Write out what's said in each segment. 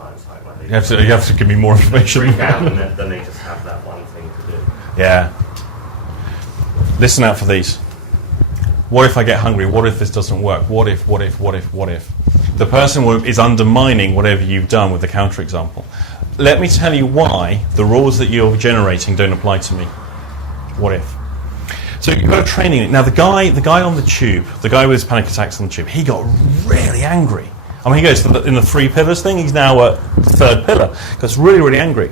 hindsight. Like you have to give me more information. Freak out and then they just have that one thing to do. Yeah. Listen out for these. What if I get hungry? What if this doesn't work? What if? The person is undermining whatever you've done with the counterexample. Let me tell you why the rules that you're generating don't apply to me. What if? So you've got a training. Now the guy on the tube, the guy with his panic attacks on the tube, he got really angry. I mean, he goes in the 3 pillars thing. He's now at 3rd pillar. Gets really, really angry.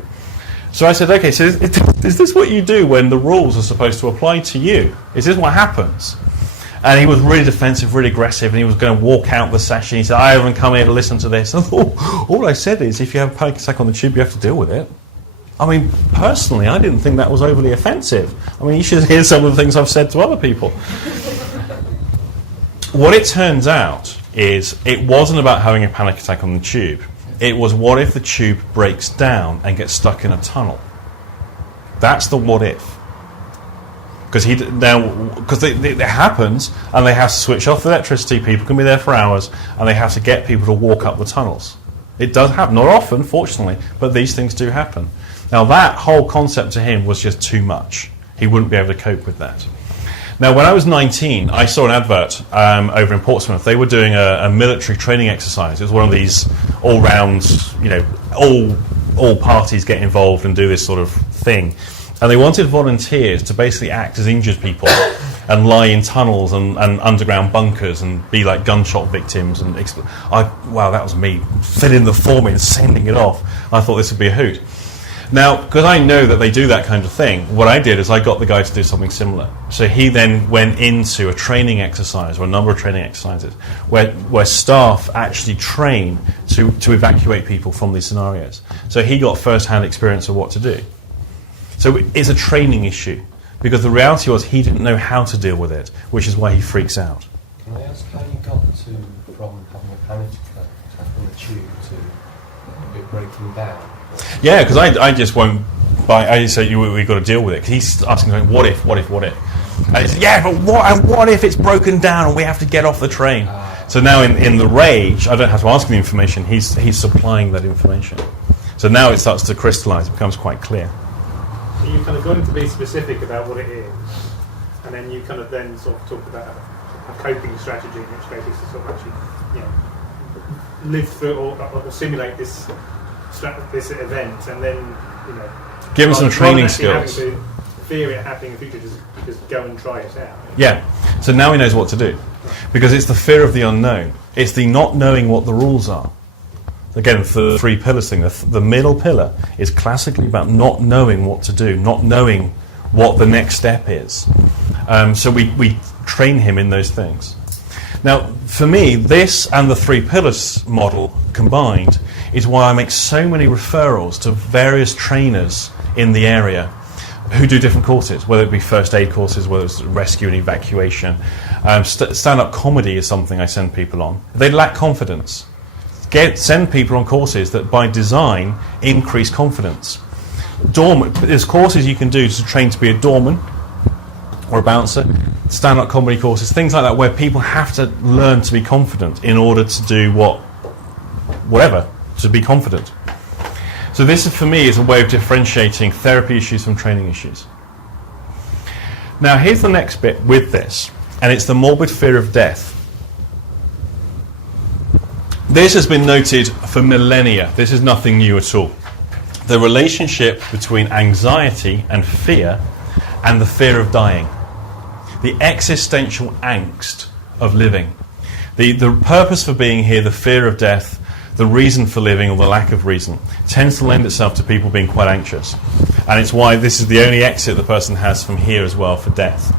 So I said, okay, so is this what you do when the rules are supposed to apply to you? Is this what happens? And he was really defensive, really aggressive, and he was going to walk out the session. He said, I haven't come here to listen to this. And I thought, all I said is, if you have a panic attack on the tube, you have to deal with it. I mean, personally, I didn't think that was overly offensive. I mean, you should hear some of the things I've said to other people. What it turns out is it wasn't about having a panic attack on the tube. It was, what if the tube breaks down and gets stuck in a tunnel? That's the what if. Because it happens, and they have to switch off the electricity. People can be there for hours, and they have to get people to walk up the tunnels. It does happen, not often, fortunately, but these things do happen. Now, that whole concept to him was just too much. He wouldn't be able to cope with that. Now, when I was 19, I saw an advert over in Portsmouth. They were doing a military training exercise. It was one of these all-round, all parties get involved and do this sort of thing. And they wanted volunteers to basically act as injured people and lie in tunnels and underground bunkers and be like gunshot victims. And wow, that was me filling the form in, sending it off. I thought this would be a hoot. Now, because I know that they do that kind of thing, what I did is I got the guy to do something similar. So he then went into a training exercise, or a number of training exercises, where staff actually train to evacuate people from these scenarios. So he got first-hand experience of what to do. So it's a training issue, because the reality was he didn't know how to deal with it, which is why he freaks out. Can I ask how you got from having a panic attack on the tube to it breaking down? Yeah, because I just won't buy. I just say we've got to deal with it. Because he's asking, going, what if? And he said, yeah, but what if it's broken down and we have to get off the train? So now in the rage, I don't have to ask him the information. He's supplying that information. So now it starts to crystallise. It becomes quite clear. So you kind of got him to be specific about what it is, and then you kind of then sort of talk about a coping strategy, in which case is to sort of actually, live through or simulate this event, and then give him some training skills. Having to fear it happening in the future, just go and try it out. Yeah. So now he knows what to do, because it's the fear of the unknown. It's the not knowing what the rules are. Again, for the 3 pillars thing, the middle pillar is classically about not knowing what to do, not knowing what the next step is. So we train him in those things. Now, for me, this and the 3 pillars model combined is why I make so many referrals to various trainers in the area who do different courses, whether it be first aid courses, whether it's rescue and evacuation. Stand-up comedy is something I send people on. They lack confidence. Send people on courses that by design increase confidence. There's courses you can do to train to be a doorman or a bouncer, stand-up comedy courses, things like that, where people have to learn to be confident in order to do whatever, to be confident. So this, for me, is a way of differentiating therapy issues from training issues. Now, here's the next bit with this, and it's the morbid fear of death. This has been noted for millennia. This is nothing new at all. The relationship between anxiety and fear and the fear of dying. The existential angst of living. The purpose for being here, the fear of death, the reason for living or the lack of reason, tends to lend itself to people being quite anxious. And it's why this is the only exit the person has from here as well for death.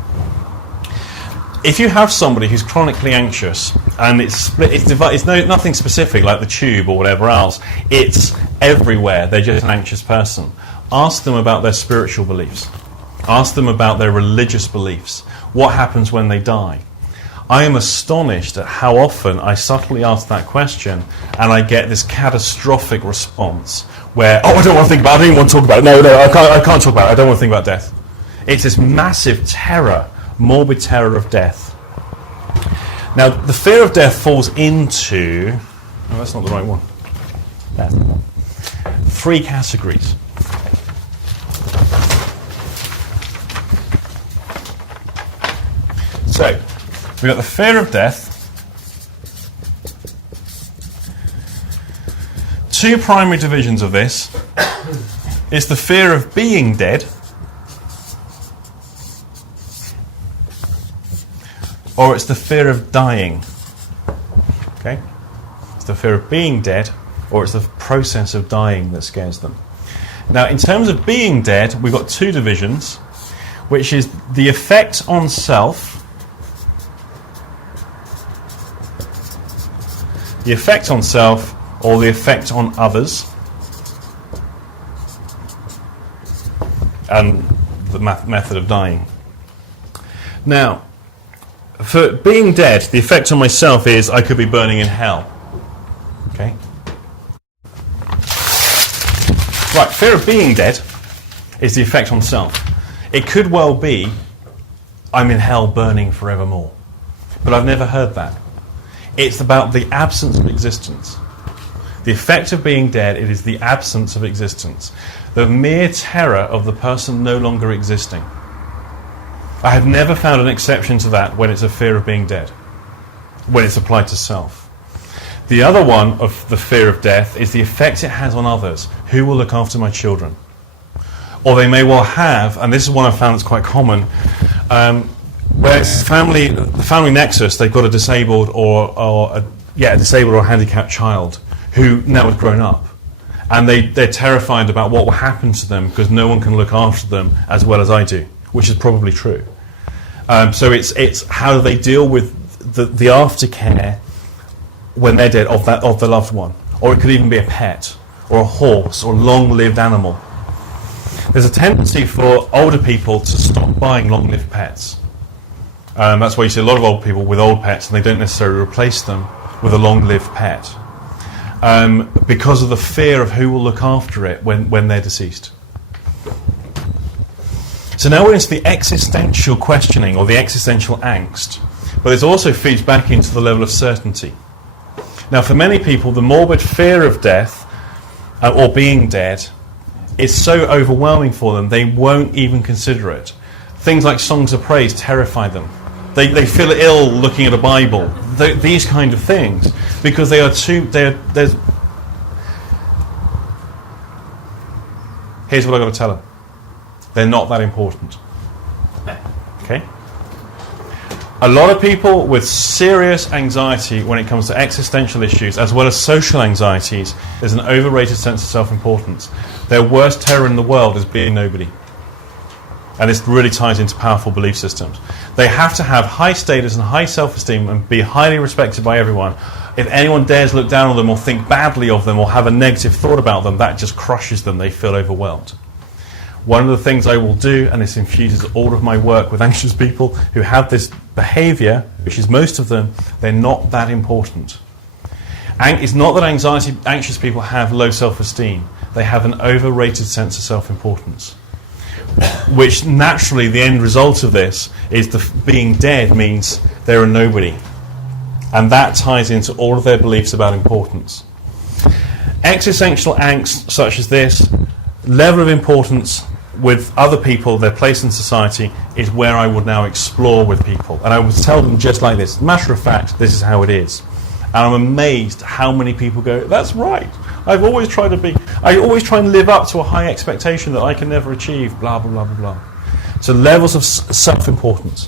If you have somebody who's chronically anxious, and it's nothing specific like the tube or whatever else, it's everywhere, they're just an anxious person, ask them about their spiritual beliefs. Ask them about their religious beliefs. What happens when they die? I am astonished at how often I subtly ask that question and I get this catastrophic response where, I don't want to think about it, I don't even want to talk about it. No, I can't talk about it, I don't want to think about death. It's this massive terror, morbid terror of death. Now, the fear of death falls into... Oh, that's not the right one. That's the one. 3 categories. So, we've got the fear of death. 2 primary divisions of this. It's the fear of being dead, or it's the fear of dying. Okay? It's the fear of being dead, or it's the process of dying that scares them. Now, in terms of being dead, we've got 2 divisions, which is the effect on self. The effect on self, or the effect on others. And the method of dying. Now, for being dead, the effect on myself is I could be burning in hell. Okay? Right, fear of being dead is the effect on self. It could well be I'm in hell burning forevermore. But I've never heard that. It's about the absence of existence. The effect of being dead, it is the absence of existence. The mere terror of the person no longer existing. I have never found an exception to that when it's a fear of being dead, when it's applied to self. The other one of the fear of death is the effect it has on others. Who will look after my children? Or they may well have, and this is one I've found that's quite common, where it's the family nexus, they've got a disabled or a disabled or a handicapped child who now has grown up. And they're terrified about what will happen to them because no one can look after them as well as I do, which is probably true. So it's how do they deal with the aftercare when they're dead of the loved one. Or it could even be a pet, or a horse, or a long-lived animal. There's a tendency for older people to stop buying long-lived pets. That's why you see a lot of old people with old pets and they don't necessarily replace them with a long-lived pet. Because of the fear of who will look after it when they're deceased. So now we're into the existential questioning, or the existential angst. But it also feeds back into the level of certainty. Now for many people, the morbid fear of death, or being dead, is so overwhelming for them, they won't even consider it. Things like songs of praise terrify them. They feel ill looking at a Bible. These kind of things. Because they are there's. Here's what I've got to tell them. They're not that important. Okay? A lot of people with serious anxiety when it comes to existential issues, as well as social anxieties, there's an overrated sense of self-importance. Their worst terror in the world is being nobody. And this really ties into powerful belief systems. They have to have high status and high self-esteem and be highly respected by everyone. If anyone dares look down on them or think badly of them or have a negative thought about them, that just crushes them. They feel overwhelmed. One of the things I will do, and this infuses all of my work with anxious people who have this behaviour, which is most of them, they're not that important. It's not that anxious people have low self-esteem. They have an overrated sense of self-importance. Which naturally, the end result of this is being dead means they're a nobody. And that ties into all of their beliefs about importance. Existential angst such as this, level of importance with other people, their place in society, is where I would now explore with people. And I would tell them just like this, matter of fact, this is how it is. And I'm amazed how many people go, that's right, I always try and live up to a high expectation that I can never achieve, blah, blah, blah, blah, blah. So levels of self-importance.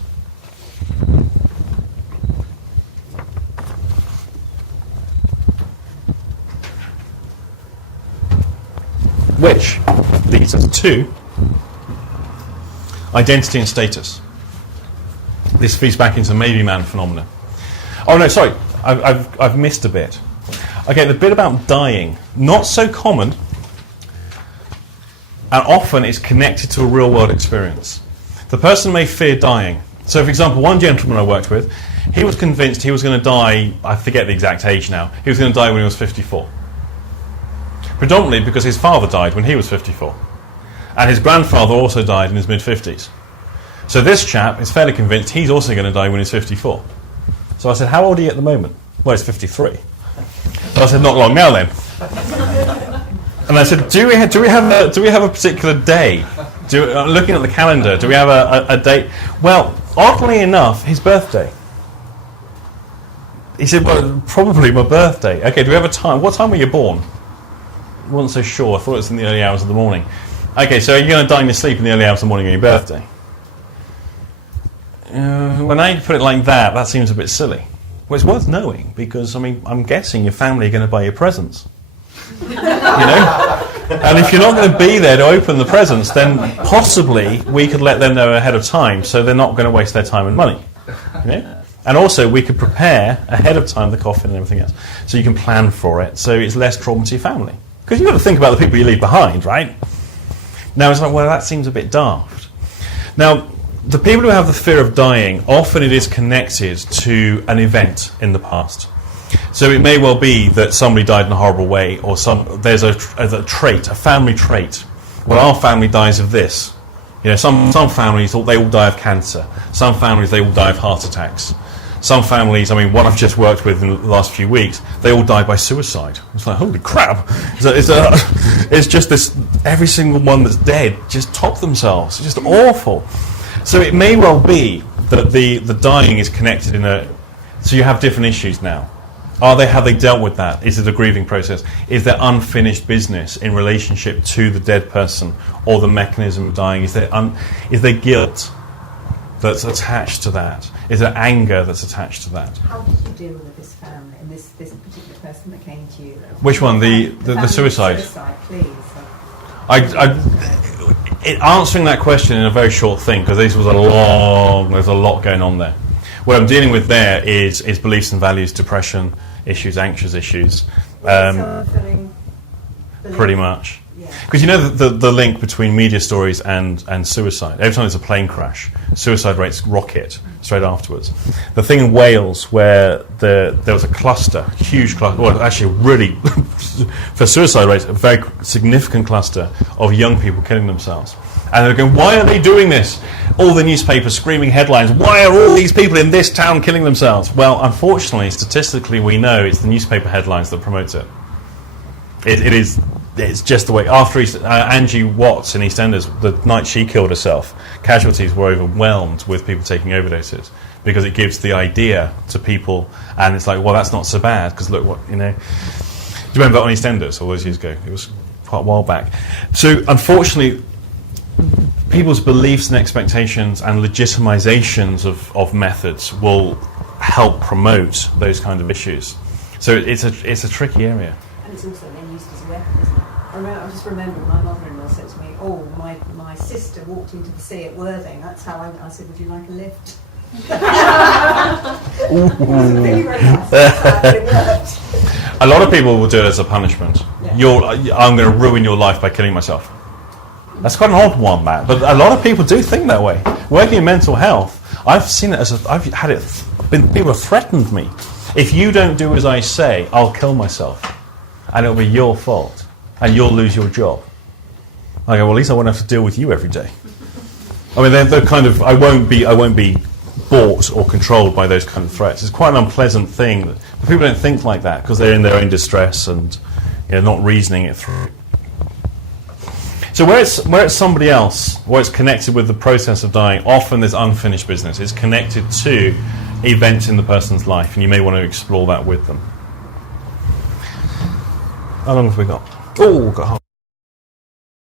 Which leads us to identity and status. This feeds back into maybe man phenomena. Oh no, sorry, I've missed a bit. Okay, the bit about dying, not so common, and often it's connected to a real world experience. The person may fear dying. So for example, one gentleman I worked with, he was convinced he was going to die, I forget the exact age now, he was going to die when he was 54. Predominantly because his father died when he was 54. And his grandfather also died in his mid-50s. So this chap is fairly convinced he's also going to die when he's 54. So I said, how old are you at the moment? Well, he's 53. So I said, not long now then. And I said, do we have a particular day? Looking at the calendar, do we have a date? Well, oddly enough, his birthday. He said, well, probably my birthday. Okay, do we have a time? What time were you born? I wasn't so sure. I thought it was in the early hours of the morning. Okay, so are you going to die in your sleep in the early hours of the morning on your birthday? Well, now you put it like that, that seems a bit silly. Well, it's worth knowing, because, I mean, I'm guessing your family are going to buy you presents. You know? And if you're not going to be there to open the presents, then possibly we could let them know ahead of time, so they're not going to waste their time and money. You know? And also, we could prepare ahead of time the coffin and everything else, so you can plan for it, so it's less trauma to your family. Because you've got to think about the people you leave behind, right? Now, it's like, well, that seems a bit daft. Now, the people who have the fear of dying, often it is connected to an event in the past. So it may well be that somebody died in a horrible way, or there's a trait, a family trait. Well, our family dies of this. You know, some families, they all die of cancer. Some families, they all die of heart attacks. Some families, I mean, one I've just worked with in the last few weeks, they all died by suicide. It's like, holy crap. It's just this, every single one that's dead just top themselves. It's just awful. So it may well be that the dying is connected so you have different issues now. Have they dealt with that? Is it a grieving process? Is there unfinished business in relationship to the dead person or the mechanism of dying? Is there guilt that's attached to that? Is there anger that's attached to that? How did you deal with this family and this particular person that came to you? Which one? The suicide? Suicide, please. Answering that question in a very short thing, because there's a lot going on there. What I'm dealing with there is beliefs and values, depression issues, anxious issues. Pretty much. Because you know the link between media stories and suicide. Every time there's a plane crash, suicide rates rocket straight afterwards. The thing in Wales where there was a cluster, huge cluster, well, actually really, for suicide rates, a very significant cluster of young people killing themselves. And they're going, why are they doing this? All the newspapers screaming headlines, why are all these people in this town killing themselves? Well, unfortunately, statistically, we know it's the newspaper headlines that promote it. It's just the way. After Angie Watts in EastEnders, the night she killed herself, casualties were overwhelmed with people taking overdoses, because it gives the idea to people, and it's like, well, that's not so bad, because look what, you know. Do you remember that on EastEnders all those years ago? It was quite a while back. So, unfortunately, people's beliefs and expectations and legitimizations of methods will help promote those kind of issues. So it's a tricky area. And it's also then used as a weapon, isn't it? I just remember my mother-in-law said to me, oh, my sister walked into the sea at Worthing. That's how I said, would you like a lift? A lot of people will do it as a punishment. Yeah. I'm going to ruin your life by killing myself. That's quite an odd one, Matt, but a lot of people do think that way. Working in mental health, I've seen it people have threatened me. If you don't do as I say, I'll kill myself, and it'll be your fault, and you'll lose your job. I go, well, at least I won't have to deal with you every day. I mean, they're kind of, I won't be bought or controlled by those kind of threats. It's quite an unpleasant thing. But people don't think like that because they're in their own distress and not reasoning it through. So where it's somebody else, where it's connected with the process of dying, often there's unfinished business. It's connected to events in the person's life, and you may want to explore that with them. How long have we got? Oh, we've got half.